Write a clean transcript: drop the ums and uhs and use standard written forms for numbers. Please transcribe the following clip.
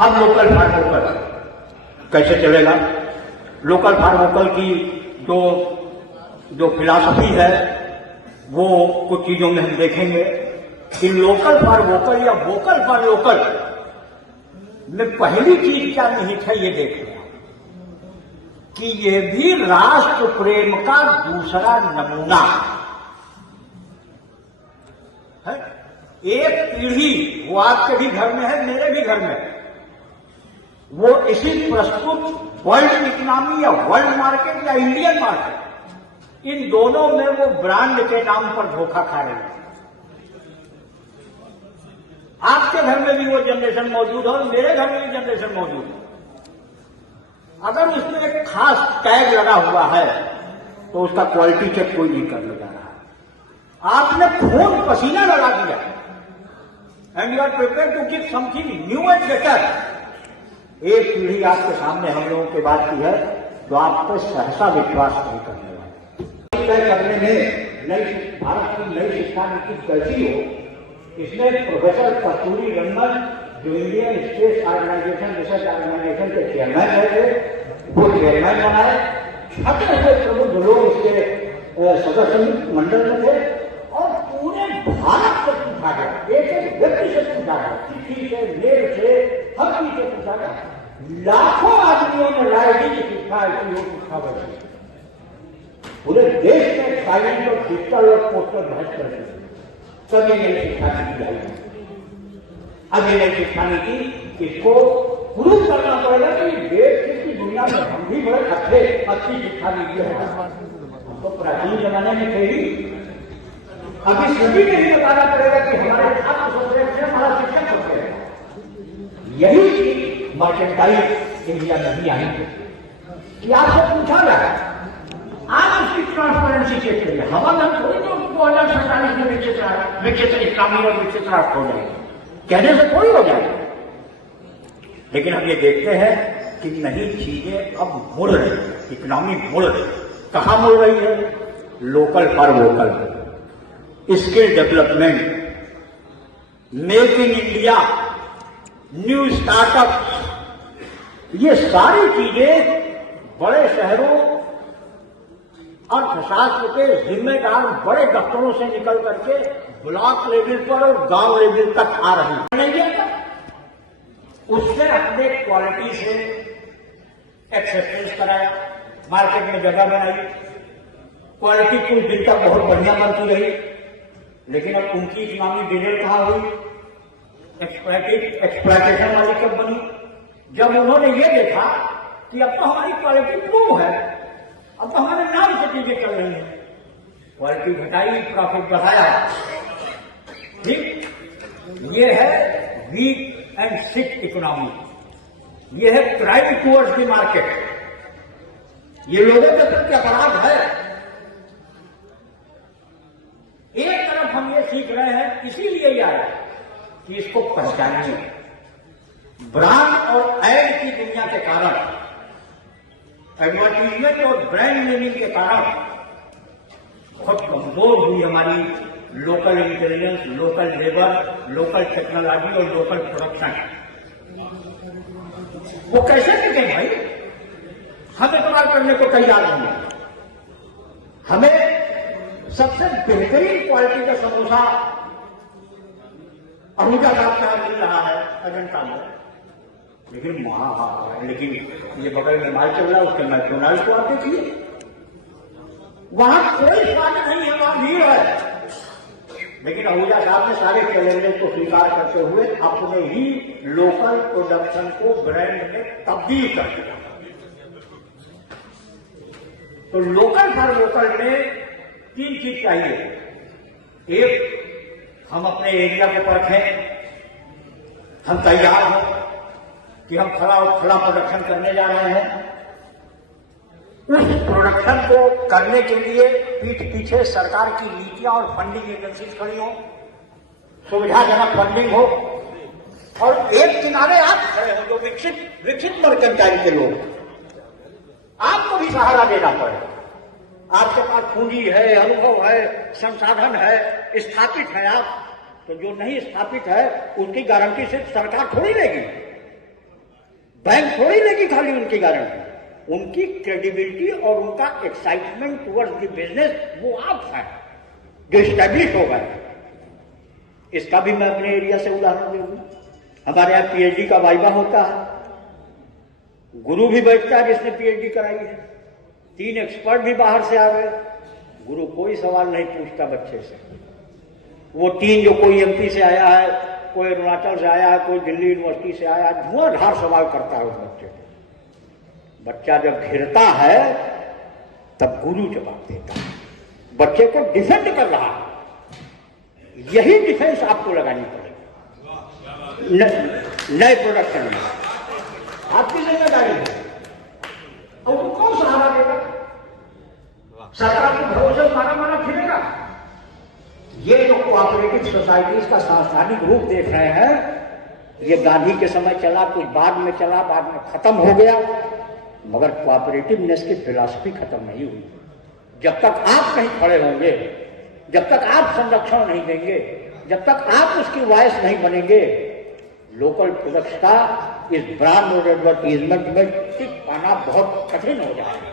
अब local for vocal कैसे चलेगा? लोकल फॉर वोकल की जो फिलॉसफी है वो कुछ चीजों में हम देखेंगे कि लोकल फॉर वोकल या वोकल फॉर लोकल में पहली चीज क्या निहित है ये देख लिया कि ये भी राष्ट्र प्रेम का दूसरा नमूना है। एक पीढ़ी वो आपके भी घर में है, मेरे भी घर में है, वो इसी प्रस्तुत वर्ल्ड इकोनॉमी या वर्ल्ड मार्केट या इंडियन मार्केट, इन दोनों में वो ब्रांड के नाम पर धोखा खा रहे हैं। आपके घर में भी वो जनरेशन मौजूद है और मेरे घर में भी जनरेशन मौजूद है। अगर उसमें एक खास टैग लगा हुआ है तो उसका क्वालिटी चेक कोई नहीं करने जा रहा। आपने खून पसीना लगा दिया and you are prepare to give something new and better. एक पीढ़ी आपके सामने हम लोगों की बात की है तो आप पर सहसा विश्वास नहीं करने वाले। तय करने में नई भारत की नई शिक्षा नीति कैसी हो, इसमें प्रोफेसर कस्तूरी रंगन जो Indian space organisation research organisation के चेयरमैन रहे थे, वो चेयरमैन बनाए। छत्र से प्रमुख लोग इसके सदस्य मंडल में थे और पूरे भारत से पूछा गया, एक एक व्यक्ति से पूछा गया, चिट्ठी से, मेल से, हर चीज से पूछा गया। लाखों आदमियों ने राय दी कि शिक्षा ऐसी हो, शिक्षा वैसी। पूरे देश में साइलेंट और डिजिटल और पोस्टर बहस कर रहे सभी नई शिक्षा नीति आई। अब ये नई शिक्षा नीति इसको प्रूव करना पड़ेगा कि देश की दुनिया में हम भी बड़े अच्छी शिक्षा नीति है। हम तो प्राचीन जमाने में थे ही, अभी सभी को ये बताना पड़ेगा कि हमारे छात्र सोच से हमारा शिक्षक सोच रहे हैं। यही चीज मर्केंटाइल इंडिया में भी आई है कि आपसे पूछा जाए, आप उसकी ट्रांसपेरेंसी चेक करिए। हमारा थोड़ी तो 2047 में विकसित इस्लामी और विकसित राष्ट्र हो जाएगा, कहने से थोड़ी हो जाएगा। लेकिन हम ये देखते हैं कि नहीं, चीजें अब मुड़ रही है, इकोनॉमी मुड़ रही है। कहां मुड़ रही है? Local for vocal, skill development, make in India, new startup, ये सारी चीजें बड़े शहरों अर्थशास्त्र के जिम्मेदार बड़े दफ्तरों से निकल करके ब्लॉक लेवल पर और गांव लेवल तक आ रही है। उससे अपने क्वालिटी से एक्सेप्टेंस कराया, मार्केट में जगह बनाई, क्वालिटी कुछ दिन तक बहुत बढ़िया बनती रही। लेकिन अब उनकी इकोनॉमी डिटेल कहां हुई? एक्सप्लॉयटेशन वाली कब बनी? जब उन्होंने ये देखा कि अब तो हमारी क्वालिटी प्रूव है, अब तो हमारे नाम से चीजें चल रही है, क्वालिटी घटाई, प्रॉफिट बढ़ाया। ठीक, ये है वीक एंड सिक इकोनॉमी, ये है क्राइम टुवर्ड्स द मार्केट। ये लोगों के प्रति अपराध है। एक तरफ हम ये सीख रहे हैं, इसीलिए यार कि इसको पहचानिए। ब्रांड और एड की दुनिया के कारण, एडवर्टीजमेंट और ब्रांड नेमिंग के कारण बहुत कमजोर हुई हमारी local intelligence, local labour, local technology और लोकल प्रोडक्शन। वो कैसे टिके भाई? हम इस्तेमाल करने को तैयार नहीं है। हमें सबसे बेहतरीन क्वालिटी का समोसा अहूजा साहब का मिल रहा है अजंता में, लेकिन वहां लेकिन ये बगल में माल चल रहा है, उसके मैकडोनाल्ड को आप देखिए, वहां कोई स्वाद नहीं है, वहां भीड़ है। लेकिन अहूजा साहब ने सारे चैलेंजेस को स्वीकार करते हुए अपने ही लोकल प्रोडक्शन को ब्रांड में तब्दील कर दिया। तो लोकल फॉर वोकल में तीन चीज चाहिए। एक, हम अपने एरिया को परखें, हम तैयार हो कि हम खड़ा प्रोडक्शन करने जा रहे हैं। उस प्रोडक्शन को करने के लिए पीठ पीछे सरकार की नीतियां और फंडिंग एजेंसी खड़ी हो, सुविधाजनक फंडिंग हो, और एक किनारे आप खड़े हो जो विकसित मर्केंटाइल के लोग, आपको भी सहारा देना पड़ेगा। आपके पास पूंजी है, अनुभव है, संसाधन है, स्थापित है आप, तो जो नहीं स्थापित है उसकी गारंटी सिर्फ सरकार थोड़ी देगी। बैंक थोड़ी लेगी खाली उनकी गारंटी, उनकी क्रेडिबिलिटी और उनका एक्साइटमेंट टुवर्ड्स द बिजनेस वो आप है जो स्टैब्लिश हो गए। इसका भी मैं अपने एरिया से उदाहरण दूंगा। हमारे यहाँ पीएचडी का वाइवा होता है, गुरु भी बैठता है जिसने पीएचडी कराई है, 3 एक्सपर्ट भी बाहर से आ गए, गुरु कोई सवाल नहीं पूछता बच्चे से। वो 3 जो कोई एमपी से आया है, कोई अरुणाचल से आया है, कोई दिल्ली यूनिवर्सिटी से आया है, धुआंधार सवाल करता है उस बच्चे को। बच्चा जब घिरता है तब गुरु जवाब देता है, बच्चे को डिफेंड कर रहा है। यही डिफेंस आपको लगानी पड़ेगी नए प्रोडक्शन में, आपकी जिम्मेदारी है। और वो कौन सहारा देगा? सरकार के भरोसे मारा फिरेगा? ये जो कोऑपरेटिव सोसाइटीज का सांस्थानिक रूप देख रहे हैं, ये गांधी के समय चला, कुछ बाद में चला, बाद में खत्म हो गया, मगर कोऑपरेटिवनेस की फिलॉसफी खत्म नहीं हुई। जब तक आप नहीं खड़े होंगे, जब तक आप संरक्षण नहीं देंगे, जब तक आप उसकी वॉइस नहीं बनेंगे, लोकल प्रोडक्ट्स का इस ब्रांड और एडवर्टीजमेंट में टिक पाना बहुत कठिन हो जाएगा।